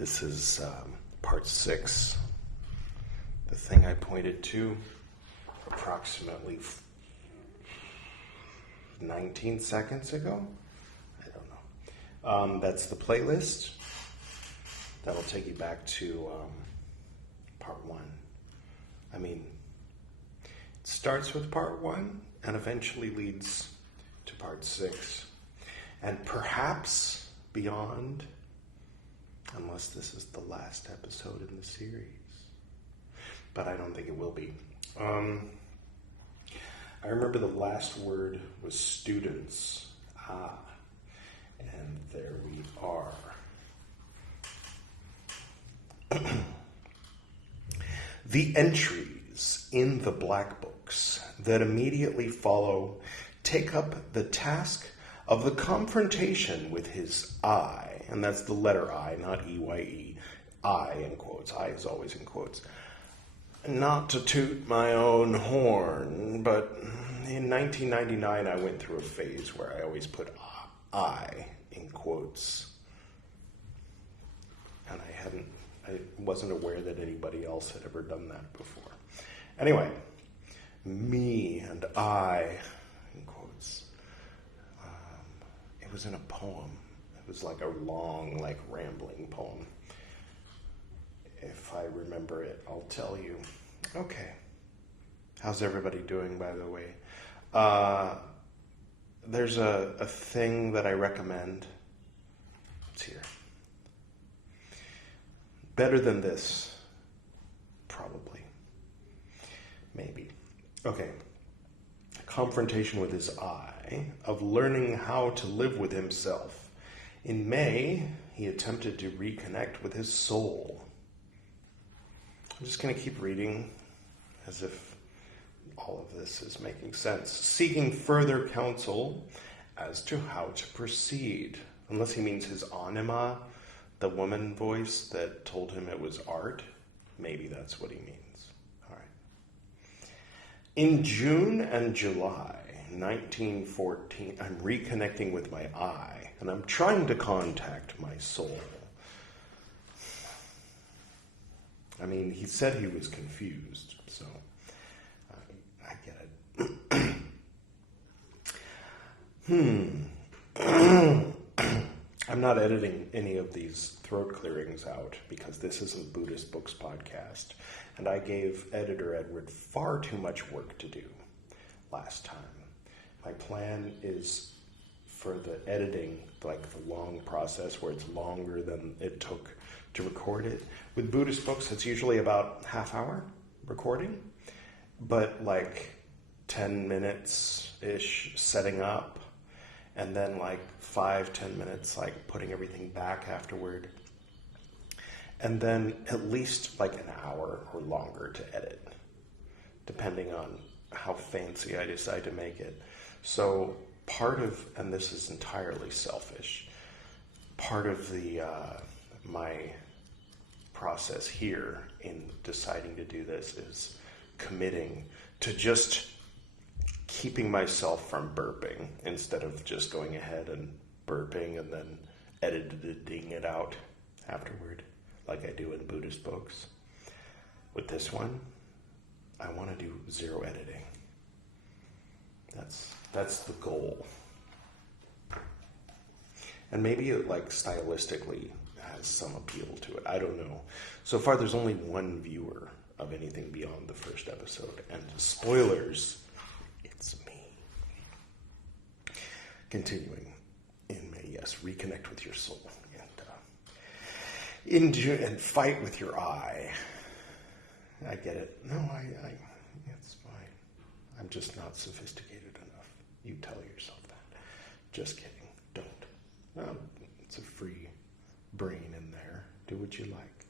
This is part 6. The thing I pointed to approximately 19 seconds ago. I don't know. That's the playlist. That'll take you back to part 1. I mean, it starts with part 1 and eventually leads to part 6. And perhaps beyond, unless this is the last episode in the series. But I don't think it will be. I remember the last word was students. And there we are. The entries in the black books that immediately follow take up the task of the confrontation with his I, and that's the letter I, not E-Y-E, I in quotes. I is always in quotes. Not to toot my own horn, but in 1999 I went through a phase where I always put I in quotes. And I wasn't aware that anybody else had ever done that before. Anyway, me and I in quotes. It was in a poem. It was like a long, rambling poem. If I remember it, I'll tell you. Okay. How's everybody doing, by the way? There's a thing that I recommend. It's here. Better than this. Probably. Maybe. Okay. Confrontation with his I, of learning how to live with himself. In May, he attempted to reconnect with his soul. I'm just going to keep reading as if all of this is making sense. Seeking further counsel as to how to proceed. Unless he means his anima, the woman voice that told him it was art. Maybe that's what he means. All right. In June and July 1914, I'm reconnecting with my I, and I'm trying to contact my soul. I mean, he said he was confused, so I get it. I'm not editing any of these throat clearings out because this isn't Buddhist Books podcast, and I gave editor Edward far too much work to do last time. My plan is for the editing, the long process where it's longer than it took to record it. With Buddhist books, it's usually about half hour recording, but 10 minutes-ish setting up, and then 5-10 minutes putting everything back afterward, and then at least an hour or longer to edit, depending on how fancy I decide to make it. So part of, and this is entirely selfish, part of the my process here in deciding to do this is committing to just keeping myself from burping instead of just going ahead and burping and then editing it out afterward like I do in Buddhist books. With this one, I want to do 0 editing. That's the goal. And maybe it stylistically has some appeal to it. I don't know. So far there's only one viewer of anything beyond the first episode. And spoilers, it's me. Continuing in May, yes, reconnect with your soul. And and fight with your I. I get it. No, it's fine. I'm just not sophisticated enough. You tell yourself that. Just kidding. Don't. It's a free brain in there. Do what you like.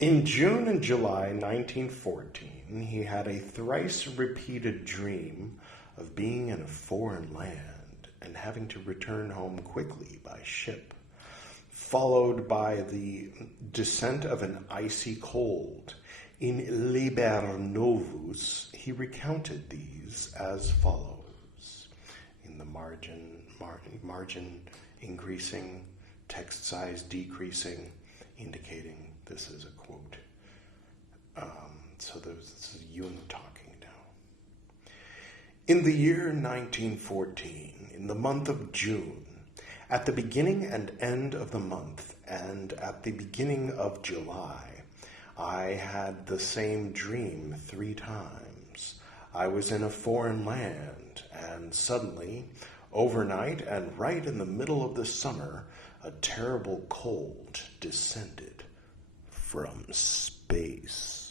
In June and July 1914, he had a thrice repeated dream of being in a foreign land and having to return home quickly by ship, followed by the descent of an icy cold. In Liber Novus, he recounted these as follows. In the margin increasing, text size decreasing, indicating this is a quote. This is Jung talking now. In the year 1914, in the month of June, at the beginning and end of the month, and at the beginning of July, I had the same dream 3 times. I was in a foreign land, and suddenly, overnight and right in the middle of the summer, a terrible cold descended from space.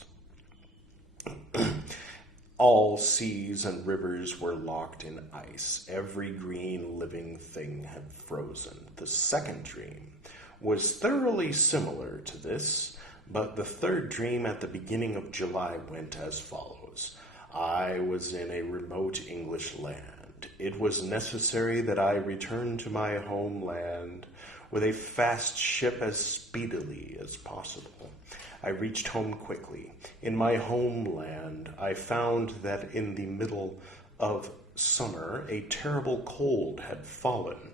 All seas and rivers were locked in ice. Every green living thing had frozen. The second dream was thoroughly similar to this, but the third dream at the beginning of July went as follows. I was in a remote English land. It was necessary that I return to my homeland with a fast ship as speedily as possible. I reached home quickly. In my homeland, I found that in the middle of summer, a terrible cold had fallen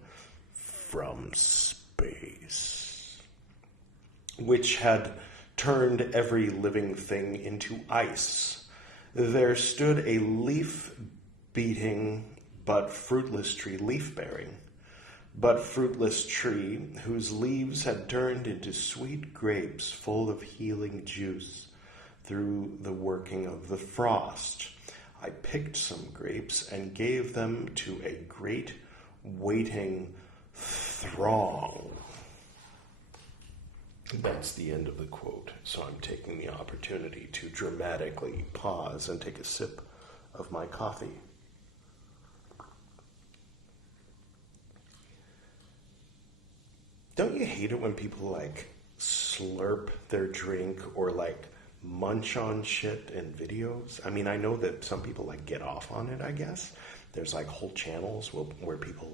from space, which had turned every living thing into ice. There stood a leaf-beating but fruitless tree, leaf-bearing, but fruitless tree, whose leaves had turned into sweet grapes full of healing juice through the working of the frost. I picked some grapes and gave them to a great waiting throng. That's the end of the quote, so I'm taking the opportunity to dramatically pause and take a sip of my coffee. Don't you hate it when people slurp their drink or munch on shit in videos? I mean, I know that some people get off on it, I guess. There's whole channels where people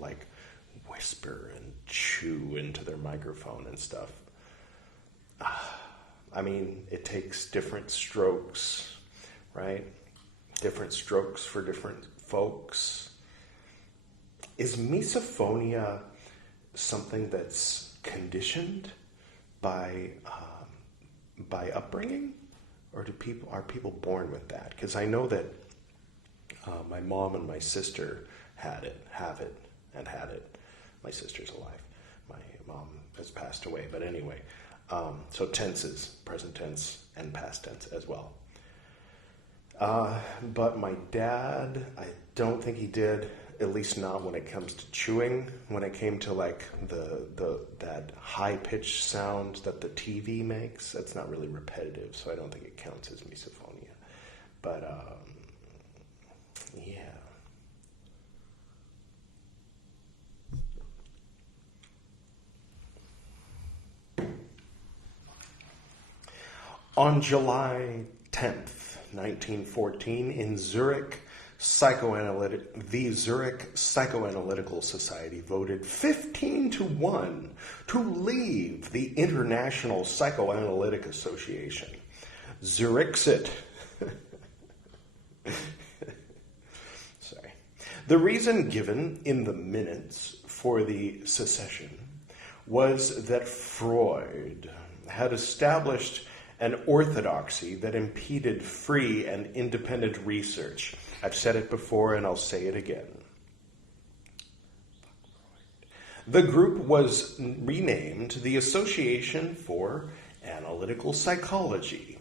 whisper and chew into their microphone and stuff. I mean, it takes different strokes, right? Different strokes for different folks. Is misophonia something that's conditioned by upbringing, or are people born with that? Because I know that my mom and my sister have it. My sister's alive. My mom has passed away, but anyway. So tenses, present tense and past tense as well. But my dad, I don't think he did. At least not when it comes to chewing. When it came to that high-pitched sound that the TV makes, that's not really repetitive, so I don't think it counts as misophonia. But, yeah. On July 10th, 1914, in Zurich, the Zurich Psychoanalytical Society voted 15-1 to leave the International Psychoanalytic Association. Zurichsit. Sorry. The reason given in the minutes for the secession was that Freud had established an orthodoxy that impeded free and independent research. I've said it before and I'll say it again. The group was renamed the Association for Analytical Psychology.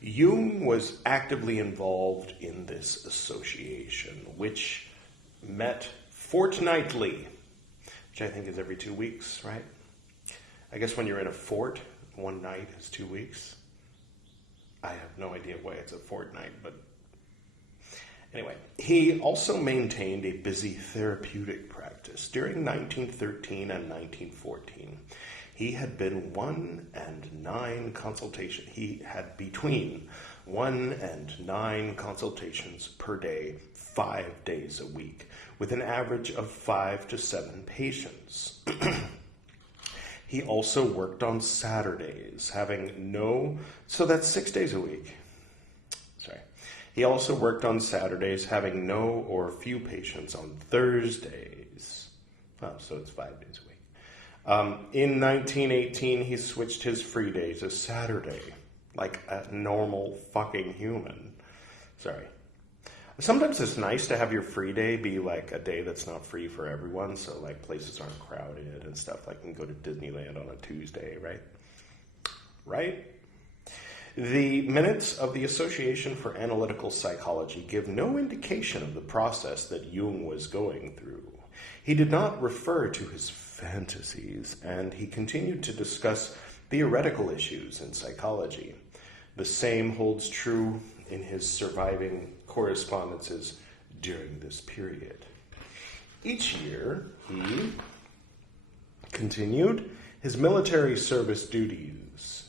Jung was actively involved in this association, which met fortnightly, which I think is every 2 weeks, right? I guess when you're in a fort, one night is 2 weeks. I have no idea why it's a fortnight, but anyway. He also maintained a busy therapeutic practice. During 1913 and 1914, he had been he had between 1 and 9 consultations per day, 5 days a week, with an average of 5 to 7 patients. He also worked on Saturdays, so that's 6 days a week. Sorry. He also worked on Saturdays, having no or few patients on Thursdays. Oh, so it's 5 days a week. In 1918, he switched his free day to Saturday, like a normal fucking human. Sorry. Sometimes it's nice to have your free day be like a day that's not free for everyone, so like places aren't crowded and stuff. Like you can go to Disneyland on a Tuesday, right? Right? The minutes of the Association for Analytical Psychology give no indication of the process that Jung was going through. He did not refer to his fantasies, and he continued to discuss theoretical issues in psychology. The same holds true in his surviving correspondences during this period. Each year, he continued his military service duties.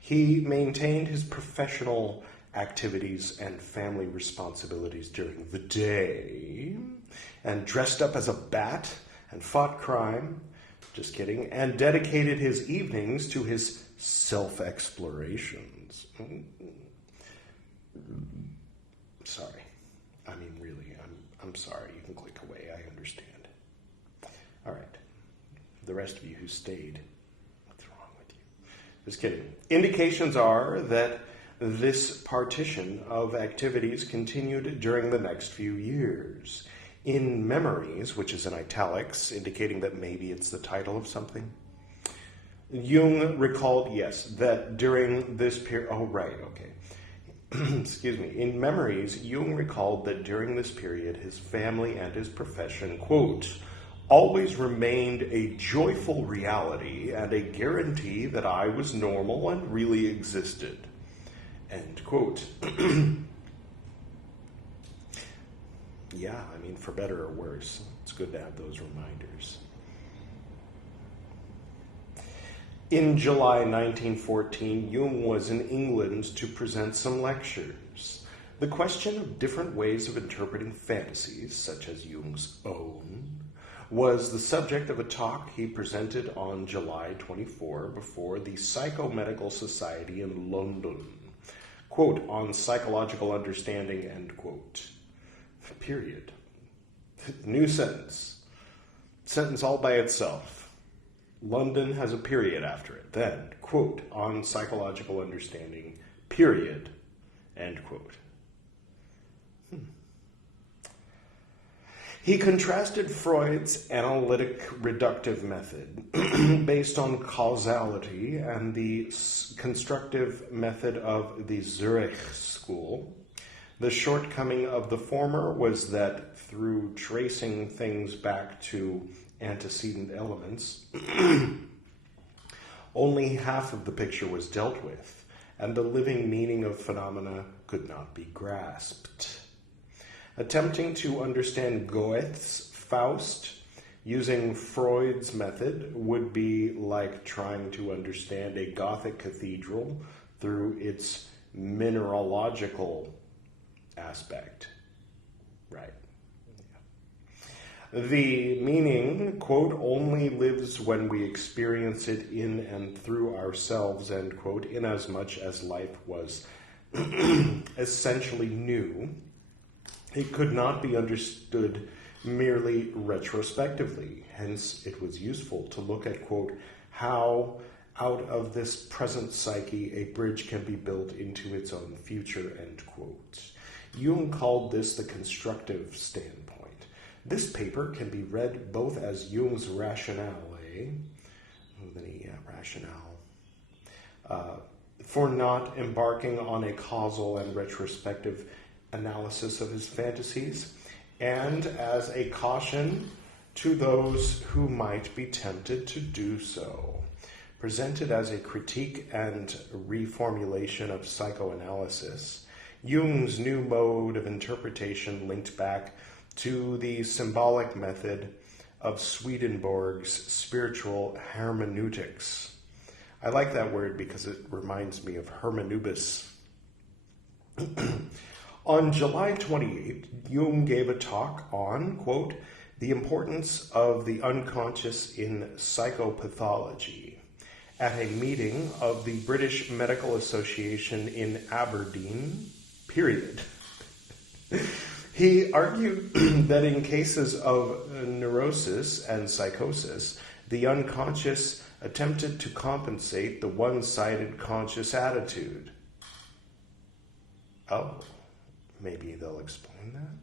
He maintained his professional activities and family responsibilities during the day, and dressed up as a bat and fought crime, just kidding, and dedicated his evenings to his self-explorations. Sorry. I mean, really, I'm sorry. You can click away. I understand. All right. The rest of you who stayed, what's wrong with you? Just kidding. Indications are that this partition of activities continued during the next few years. In Memories, which is in italics, indicating that maybe it's the title of something, Jung recalled, yes, that during this period... Oh, right, okay. Excuse me. In Memories, Jung recalled that during this period, his family and his profession, quote, always remained a joyful reality and a guarantee that I was normal and really existed. End quote. Yeah, I mean, for better or worse, it's good to have those reminders. In July 1914, Jung was in England to present some lectures. The question of different ways of interpreting fantasies, such as Jung's own, was the subject of a talk he presented on July 24 before the Psychomedical Society in London. Quote, on psychological understanding, end quote. Period. New sentence. Sentence all by itself. London has a period after it. Then, quote, on psychological understanding, period, end quote. He contrasted Freud's analytic reductive method based on causality and the constructive method of the Zurich school. The shortcoming of the former was that through tracing things back to antecedent elements, only half of the picture was dealt with, and the living meaning of phenomena could not be grasped. Attempting to understand Goethe's Faust using Freud's method would be like trying to understand a Gothic cathedral through its mineralogical aspect. Right. Yeah. The meaning, quote, only lives when we experience it in and through ourselves, end quote, inasmuch as life was essentially new. It could not be understood merely retrospectively. Hence, it was useful to look at, quote, how out of this present psyche a bridge can be built into its own future, end quote. Jung called this the constructive standpoint. This paper can be read both as Jung's rationale, for not embarking on a causal and retrospective analysis of his fantasies, and as a caution to those who might be tempted to do so. Presented as a critique and reformulation of psychoanalysis, Jung's new mode of interpretation linked back to the symbolic method of Swedenborg's spiritual hermeneutics. I like that word because it reminds me of Hermanubis. On July 28th, Jung gave a talk on, quote, the importance of the unconscious in psychopathology at a meeting of the British Medical Association in Aberdeen, period. He argued that in cases of neurosis and psychosis, the unconscious attempted to compensate the one-sided conscious attitude. Oh, maybe they'll explain that?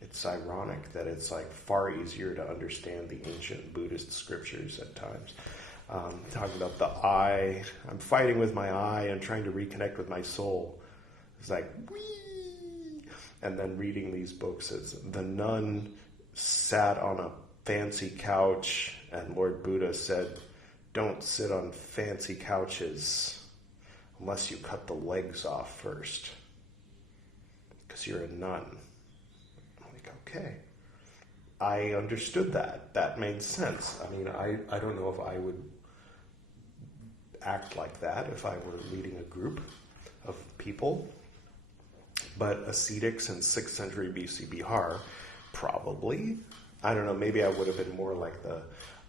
It's ironic that it's like far easier to understand the ancient Buddhist scriptures at times. Talking about the I, I'm fighting with my I and trying to reconnect with my soul. It's like, whee! And then reading these books, it's the nun sat on a fancy couch and Lord Buddha said, don't sit on fancy couches unless you cut the legs off first, because you're a nun. I'm like, okay. I understood that. That made sense. I mean, I don't know if I would act like that if I were leading a group of people. But ascetics in 6th century BC Bihar, probably. I don't know, maybe I would have been more like the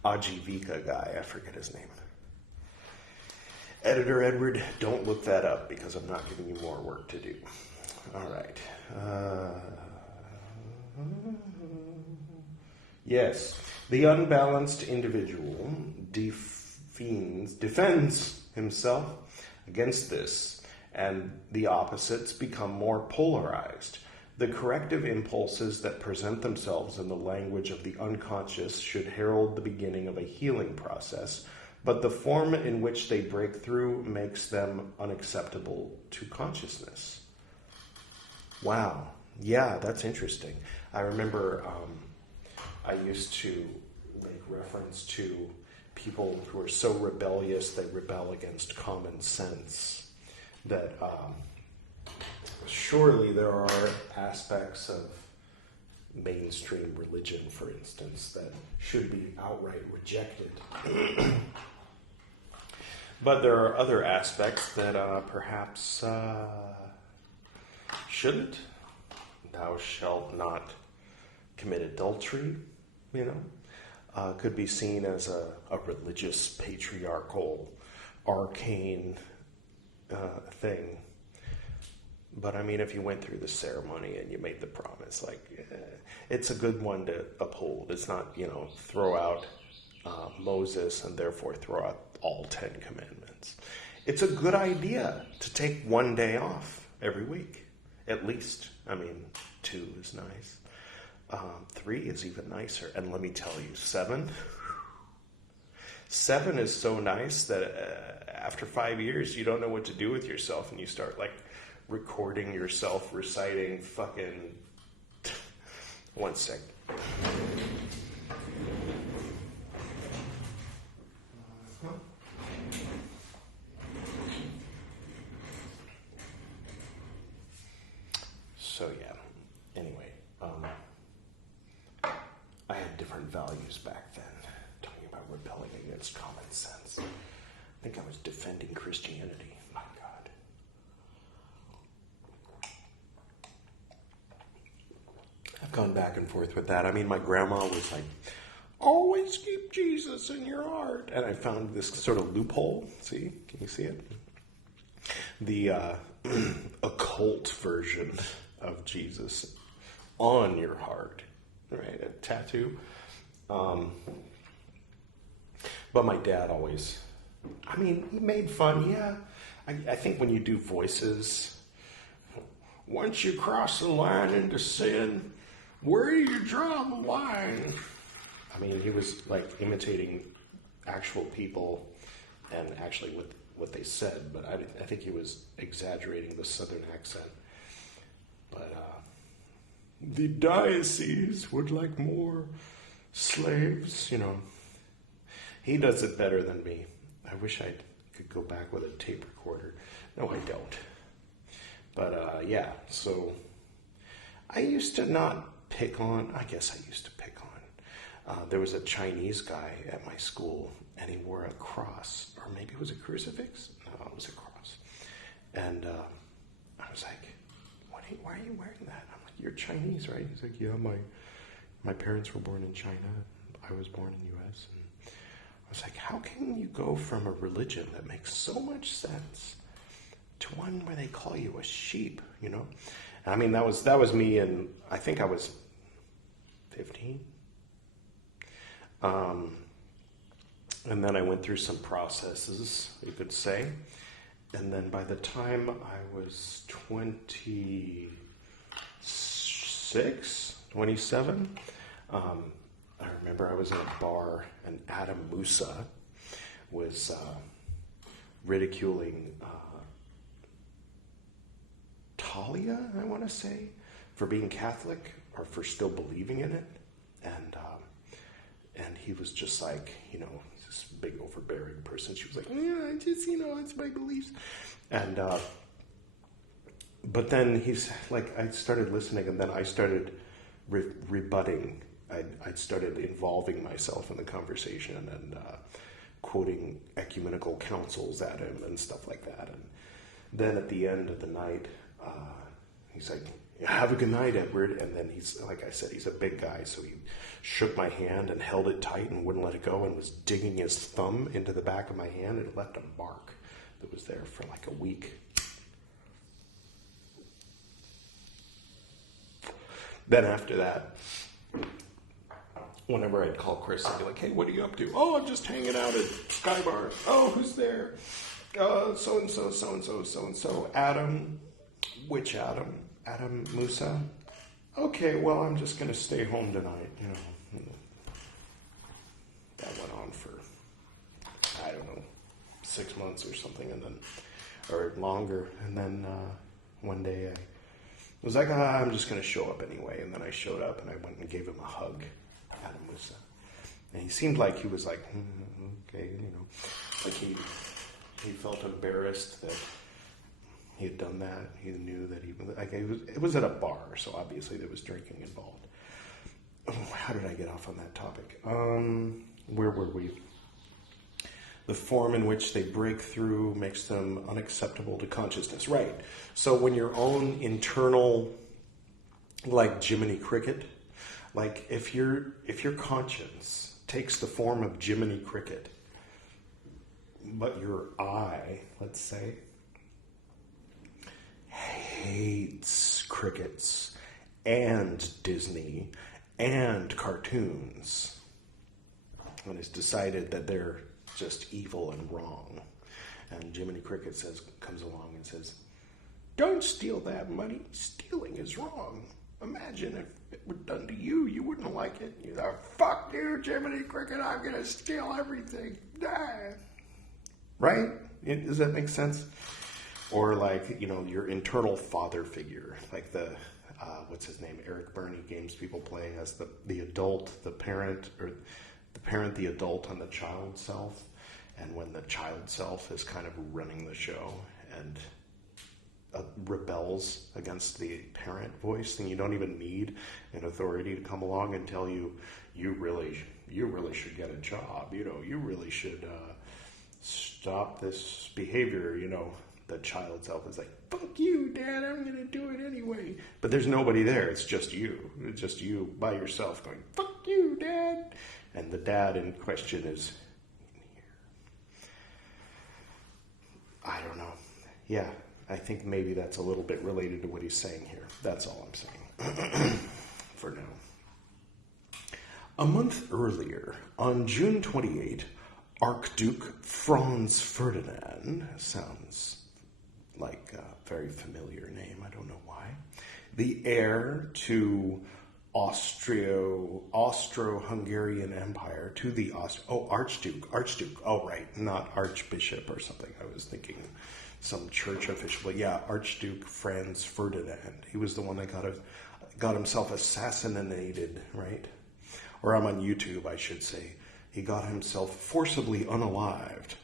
Ajivika guy. I forget his name. Editor Edward, don't look that up because I'm not giving you more work to do. All right. Yes, the unbalanced individual defends himself against this, and the opposites become more polarized. The corrective impulses that present themselves in the language of the unconscious should herald the beginning of a healing process, but the form in which they break through makes them unacceptable to consciousness. Wow. Yeah, that's interesting. I remember I used to make reference to people who are so rebellious they rebel against common sense. That surely there are aspects of mainstream religion, for instance, that should be outright rejected. But there are other aspects that perhaps shouldn't. Thou shalt not commit adultery, could be seen as a religious, patriarchal, arcane thing. But I mean, if you went through the ceremony and you made the promise, it's a good one to uphold. It's not, throw out Moses and therefore throw out all 10 commandments. It's a good idea to take one day off every week, at least. I mean, 2 is nice. 3 is even nicer. And let me tell you, 7 is so nice that after 5 years, you don't know what to do with yourself, and you start recording yourself reciting fucking... One sec. So yeah, anyway, I had different values back then, talking about rebelling against common sense. I think I was defending Christianity. My God. I've gone back and forth with that. I mean, my grandma was like, always keep Jesus in your heart. And I found this sort of loophole. See? Can you see it? The occult version of Jesus on your heart, right? A tattoo. But my dad always, he made fun, yeah. I think when you do voices, once you cross the line into sin, where do you draw the line? I mean, he was imitating actual people and actually what they said, but I think he was exaggerating the southern accent. But the diocese would like more slaves, He does it better than me. I wish I could go back with a tape recorder. No, I don't. But yeah, so I used to not pick on, I guess I used to pick on. There was a Chinese guy at my school, and he wore a cross, or maybe it was a crucifix? No, it was a cross. And I was like, why are you wearing that? I'm like, you're Chinese, right? He's like, yeah, my parents were born in China. I was born in the U.S. And I was like, how can you go from a religion that makes so much sense to one where they call you a sheep, And I mean, that was me, and I think I was 15. And then I went through some processes, you could say. And then by the time I was 26, 27, I remember I was in a bar, and Adam Musa was ridiculing Talia, I want to say, for being Catholic or for still believing in it. And he was just like, this big overbearing person. She was like, yeah, it's my beliefs. And, but then he's like, I started listening, and then I started rebutting. I started involving myself in the conversation and quoting ecumenical councils at him and stuff like that. And then at the end of the night, he's like, have a good night, Edward. And then he's, like I said, he's a big guy, so he shook my hand and held it tight and wouldn't let it go and was digging his thumb into the back of my hand, and it left a mark that was there for like a week. Then after that, whenever I'd call Chris, I'd be like, hey, what are you up to? Oh, I'm just hanging out at Sky Bar. Oh, who's there? So-and-so, so-and-so, so-and-so. Adam. Which Adam? Adam Musa? Okay, well, I'm just going to stay home tonight, That went on for, I don't know, 6 months or something, and then, or longer. And then one day I was like, I'm just going to show up anyway. And then I showed up, and I went and gave him a hug, Adam Musa. And he seemed like he was like, okay, like he felt embarrassed that he had done that. He knew that it was at a bar, so obviously there was drinking involved. Oh, how did I get off on that topic? Where were we? The form in which they break through makes them unacceptable to consciousness. Right. So when your own internal, like Jiminy Cricket, like if your conscience takes the form of Jiminy Cricket, but your I, let's say, hates crickets and Disney and cartoons, and has decided that they're just evil and wrong. And Jiminy Cricket comes along and says, don't steal that money. Stealing is wrong. Imagine if it were done to you, you wouldn't like it. You'd go, fuck you, Jiminy Cricket, I'm going to steal everything. Ah. Right? Does that make sense? Or like, your internal father figure, like the, what's his name, Eric Burney, games people play, as the adult, the parent, or the parent, the adult, and the child self. And when the child self is kind of running the show and rebels against the parent voice, then you don't even need an authority to come along and tell you, you really should get a job, you really should stop this behavior, The child self is like, fuck you, Dad, I'm going to do it anyway. But there's nobody there. It's just you. It's just you by yourself going, fuck you, Dad. And the dad in question is here. I don't know. Yeah, I think maybe that's a little bit related to what he's saying here. That's all I'm saying for now. A month earlier, on June 28, Archduke Franz Ferdinand, sounds like a very familiar name, I don't know why, the heir to Austro-Hungarian Empire, to the Archduke, oh right, not Archbishop or something, I was thinking some church official, but yeah, Archduke Franz Ferdinand, he was the one that got himself assassinated, right? Or I'm on YouTube, I should say. He got himself forcibly unalived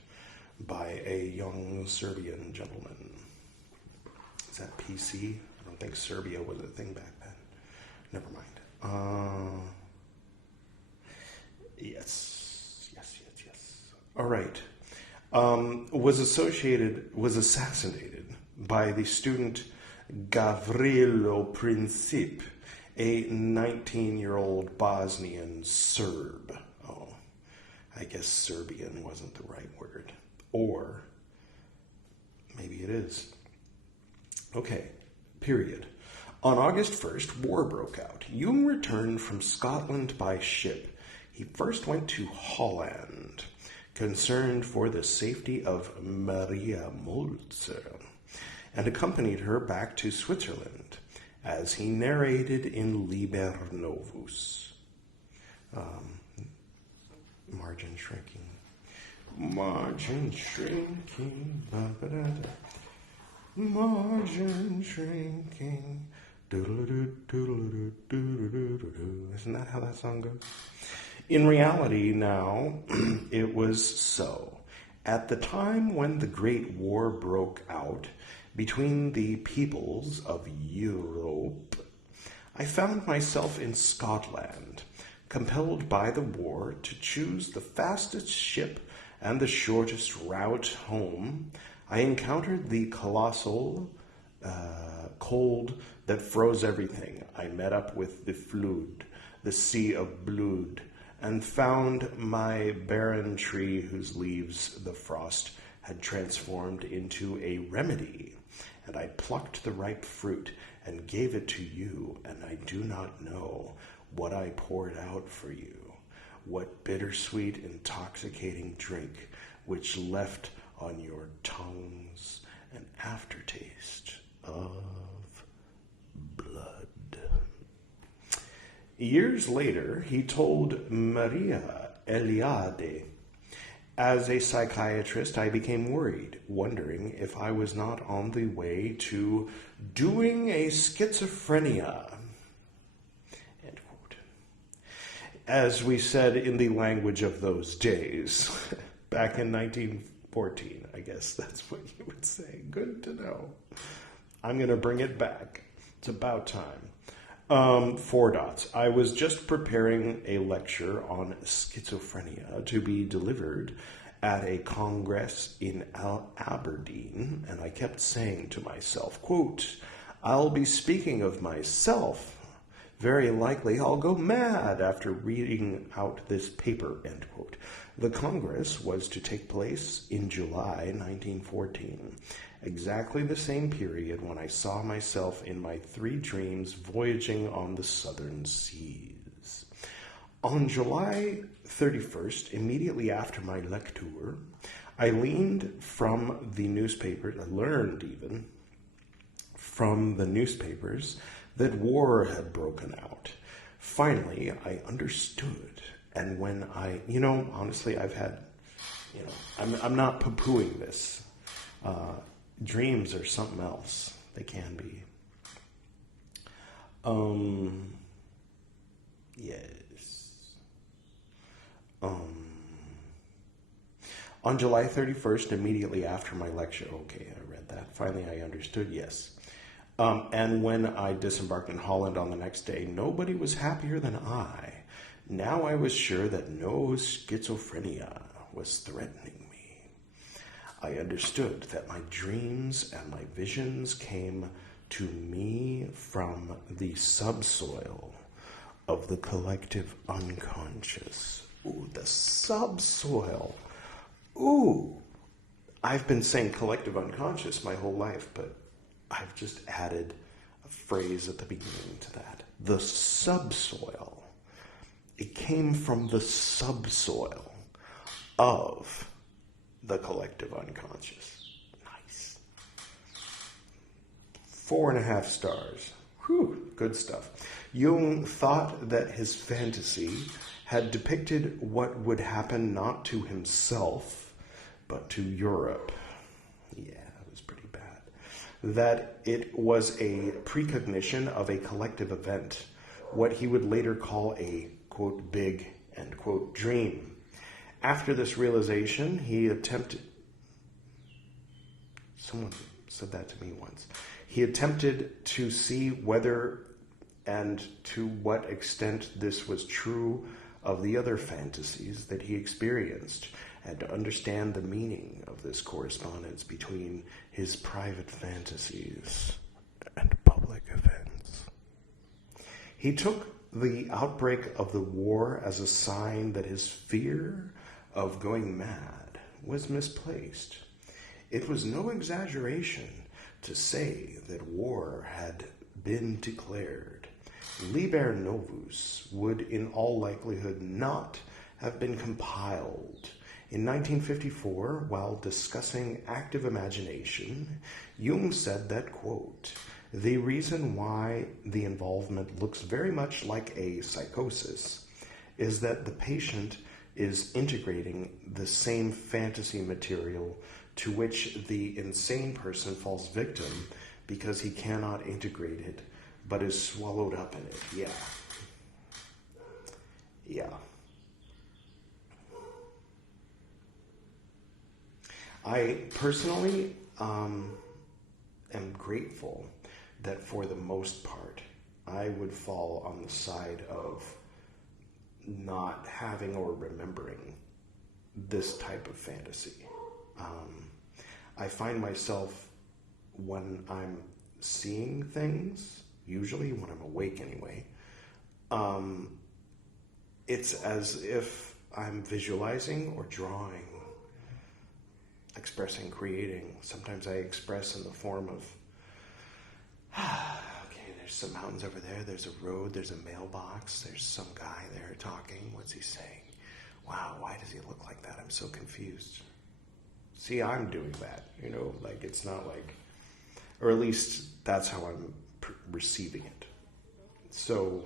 by a young Serbian gentleman. Is that PC? I don't think Serbia was a thing back then. Never mind. Yes. All right. Was assassinated by the student Gavrilo Princip, a 19-year-old Bosnian Serb. Oh, I guess Serbian wasn't the right word. Or maybe it is. Okay, period. On August 1st, war broke out. Jung returned from Scotland by ship. He first went to Holland, concerned for the safety of Maria Moltzer, and accompanied her back to Switzerland, as he narrated in Liber Novus. Margin shrinking. Margin shrinking. Ba-ba-da-da. Margin shrinking. Isn't that how that song goes? In reality, now, it was so. At the time when the Great War broke out between the peoples of Europe, I found myself in Scotland, compelled by the war to choose the fastest ship and the shortest route home. I encountered the colossal cold that froze everything. I met up with the flood, the sea of blood, and found my barren tree whose leaves the frost had transformed into a remedy. And I plucked the ripe fruit and gave it to you, and I do not know what I poured out for you, what bittersweet, intoxicating drink which left on your tongues an aftertaste of blood. Years later, he told Maria Eliade, as a psychiatrist, I became worried, wondering if I was not on the way to doing a schizophrenia. End quote. As we said in the language of those days, back in 1914, I guess that's what you would say. Good to know. I'm going to bring it back. It's about time. 4 dots. I was just preparing a lecture on schizophrenia to be delivered at a congress in Aberdeen, and I kept saying to myself, quote, I'll be speaking of myself. Very likely I'll go mad after reading out this paper, end quote. The congress was to take place in July 1914. Exactly the same period when I saw myself in my 3 dreams voyaging on the southern seas. On July 31st, immediately after my lecture, I learned from the newspapers that war had broken out. Finally, I understood. And when honestly, I've had, I'm not poo-pooing this. Dreams are something else. They can be. Yes. On July 31st, immediately after my lecture, okay, I read that. Finally, I understood, yes. And when I disembarked in Holland on the next day, nobody was happier than I. Now I was sure that no schizophrenia was threatening me. I understood that my dreams and my visions came to me from the subsoil of the collective unconscious. Ooh, the subsoil. Ooh, I've been saying collective unconscious my whole life, but I've just added a phrase at the beginning to that. The subsoil. It came from the subsoil of the collective unconscious. Nice. 4.5 stars. Whew, good stuff. Jung thought that his fantasy had depicted what would happen not to himself, but to Europe. Yeah, that was pretty bad. That it was a precognition of a collective event, what he would later call a, quote, big, end quote, dream. After this realization, he attempted... Someone said that to me once. He attempted to see whether and to what extent this was true of the other fantasies that he experienced, and to understand the meaning of this correspondence between his private fantasies and public events. He took the outbreak of the war as a sign that his fear of going mad was misplaced. It was no exaggeration to say that war had been declared. Liber Novus would in all likelihood not have been compiled. In 1954, while discussing active imagination, Jung said that, quote, "The reason why the involvement looks very much like a psychosis is that the patient is integrating the same fantasy material to which the insane person falls victim because he cannot integrate it, but is swallowed up in it." Yeah. I personally am grateful that for the most part, I would fall on the side of not having or remembering this type of fantasy. I find myself, when I'm seeing things, usually when I'm awake anyway, it's as if I'm visualizing or drawing, expressing, creating. Sometimes I express in the form of, okay, there's some mountains over there, there's a road, there's a mailbox, there's some guy there talking. What's he saying? Wow, why does he look like that? I'm so confused. See, I'm doing that, like it's not like, or at least that's how I'm receiving it. So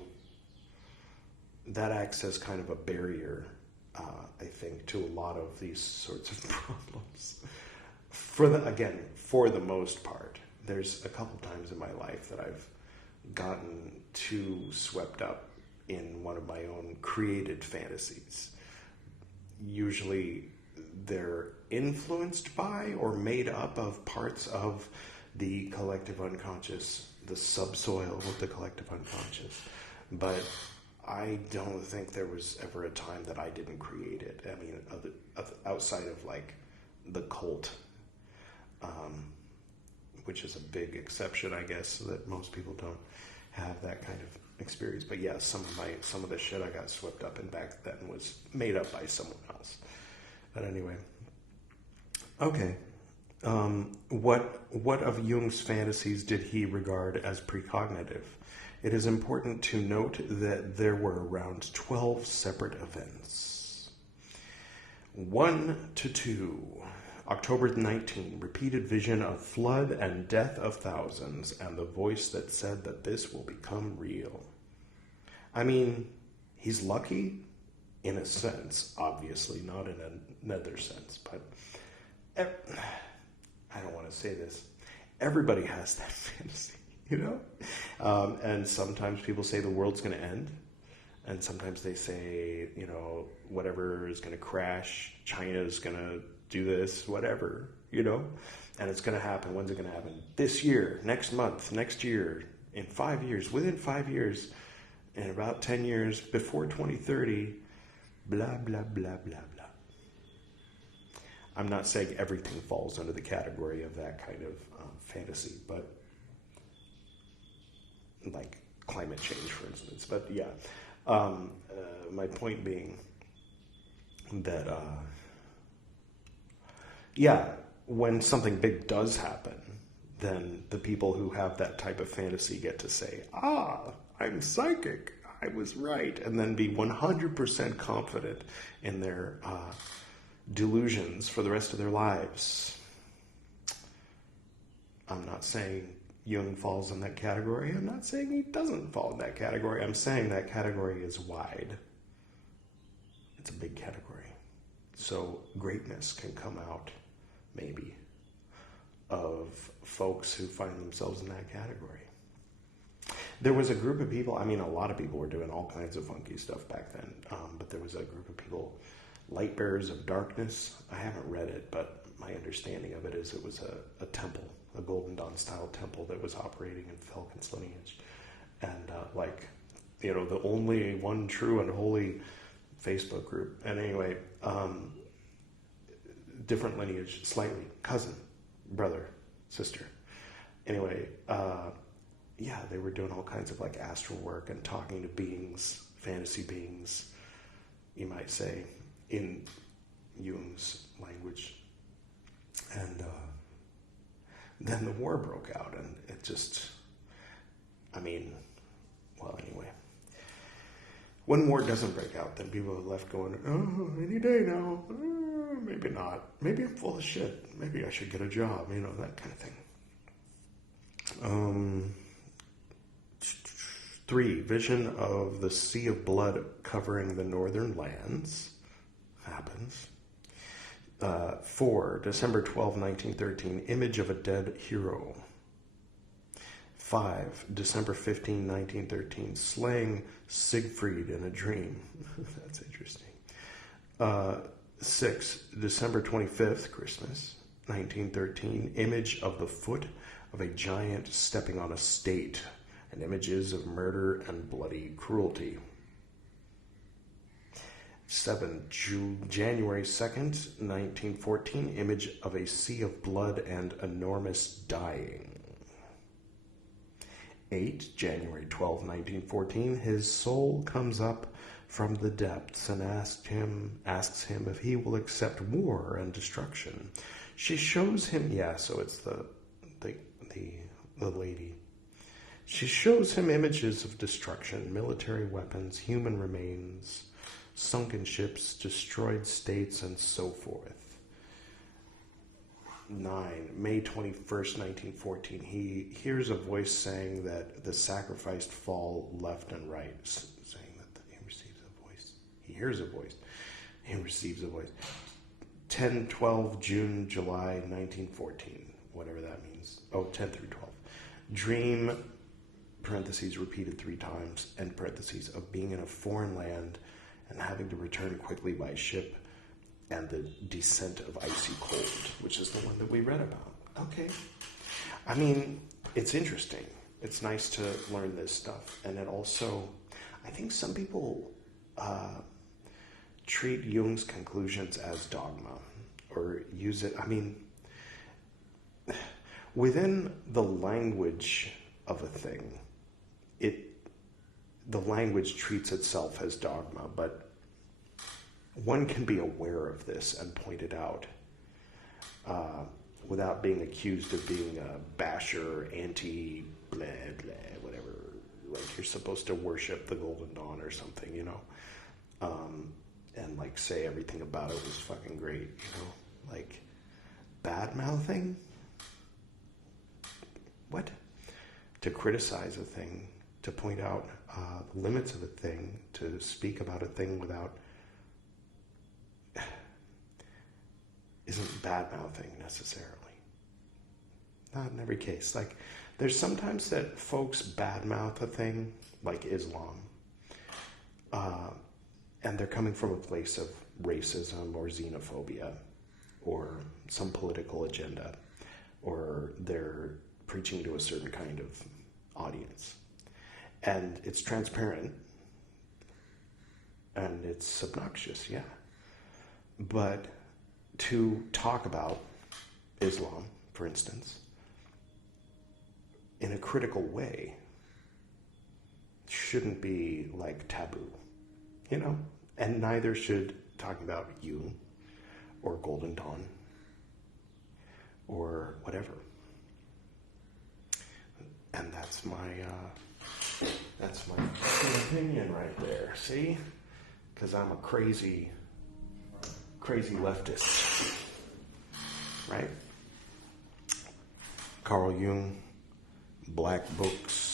that acts as kind of a barrier, I think, to a lot of these sorts of problems. For the most part, there's a couple times in my life that I've gotten too swept up in one of my own created fantasies. Usually they're influenced by or made up of parts of the collective unconscious, the subsoil of the collective unconscious. But I don't think there was ever a time that I didn't create it. I mean, outside of like the cult, which is a big exception, I guess, that most people don't have that kind of experience. But yeah, some of the shit I got swept up in back then was made up by someone else. But anyway, okay. What of Jung's fantasies did he regard as precognitive? It is important to note that there were around 12 separate events. 1 to 2. October 19, repeated vision of flood and death of thousands, and the voice that said that this will become real. I mean, he's lucky in a sense, obviously, not in another sense, but I don't want to say this. Everybody has that fantasy, and sometimes people say the world's going to end, and sometimes they say, whatever is going to crash, China's going to do this, whatever, and it's going to happen. When's it going to happen? This year, next month, next year, in 5 years, within 5 years, in about 10 years, before 2030, blah, blah, blah, blah, blah. I'm not saying everything falls under the category of that kind of fantasy, but like climate change, for instance. But yeah, my point being that, when something big does happen, then the people who have that type of fantasy get to say, I'm psychic, I was right, and then be 100% confident in their delusions for the rest of their lives. I'm not saying Jung falls in that category. I'm not saying he doesn't fall in that category. I'm saying that category is wide. It's a big category. So greatness can come out, maybe, of folks who find themselves in that category. There was a group of people, a lot of people were doing all kinds of funky stuff back then, but there was a group of people, Light Bearers of Darkness. I haven't read it, but my understanding of it is it was a temple, a Golden Dawn style temple that was operating in Falcon's lineage. And the only one true and holy Facebook group. And anyway, different lineage, slightly, cousin, brother, sister. Anyway, they were doing all kinds of astral work and talking to beings, fantasy beings, you might say, in Jung's language. And then the war broke out, and it just, I mean, well, anyway. When war doesn't break out, then people are left going, oh, any day now. Maybe not. Maybe I'm full of shit. Maybe I should get a job. That kind of thing. 3, vision of the sea of blood covering the northern lands. Happens. 4, December 12, 1913, image of a dead hero. 5, December 15, 1913, slaying Siegfried in a dream. That's interesting. 6, December 25th, Christmas, 1913, image of the foot of a giant stepping on a state, and images of murder and bloody cruelty. 7, January 2nd, 1914, image of a sea of blood and enormous dying. 8, January 12, 1914, his soul comes up from the depths and asks him if he will accept war and destruction. She shows him, so it's the lady. She shows him images of destruction, military weapons, human remains, sunken ships, destroyed states, and so forth. 9, May 21st, 1914, he hears a voice saying that the sacrificed fall left and right, saying that he receives a voice. He hears a voice. He receives a voice. 10, 12, June, July, 1914, whatever that means. 10 through 12. Dream, parentheses, repeated 3 times, end parentheses, of being in a foreign land and having to return quickly by ship, and the descent of icy cold, which is the one that we read about. Okay. I mean, it's interesting. It's nice to learn this stuff. And it also, I think some people treat Jung's conclusions as dogma, or use it, within the language of a thing, the language treats itself as dogma, but one can be aware of this and point it out without being accused of being a basher, anti, blah, blah, whatever. Like you're supposed to worship the Golden Dawn or something, and like say everything about it was fucking great, like bad-mouthing? What? To criticize a thing, to point out the limits of a thing, to speak about a thing without isn't bad-mouthing necessarily. Not in every case. Like, there's sometimes that folks bad-mouth a thing, like Islam, and they're coming from a place of racism or xenophobia or some political agenda, or they're preaching to a certain kind of audience. And it's transparent, and it's obnoxious, yeah. But to talk about Islam, for instance, in a critical way shouldn't be like taboo, and neither should talking about Jung or Golden Dawn or whatever. And that's my opinion right there. See? Because I'm a crazy leftist, right? Carl Jung, Black Books,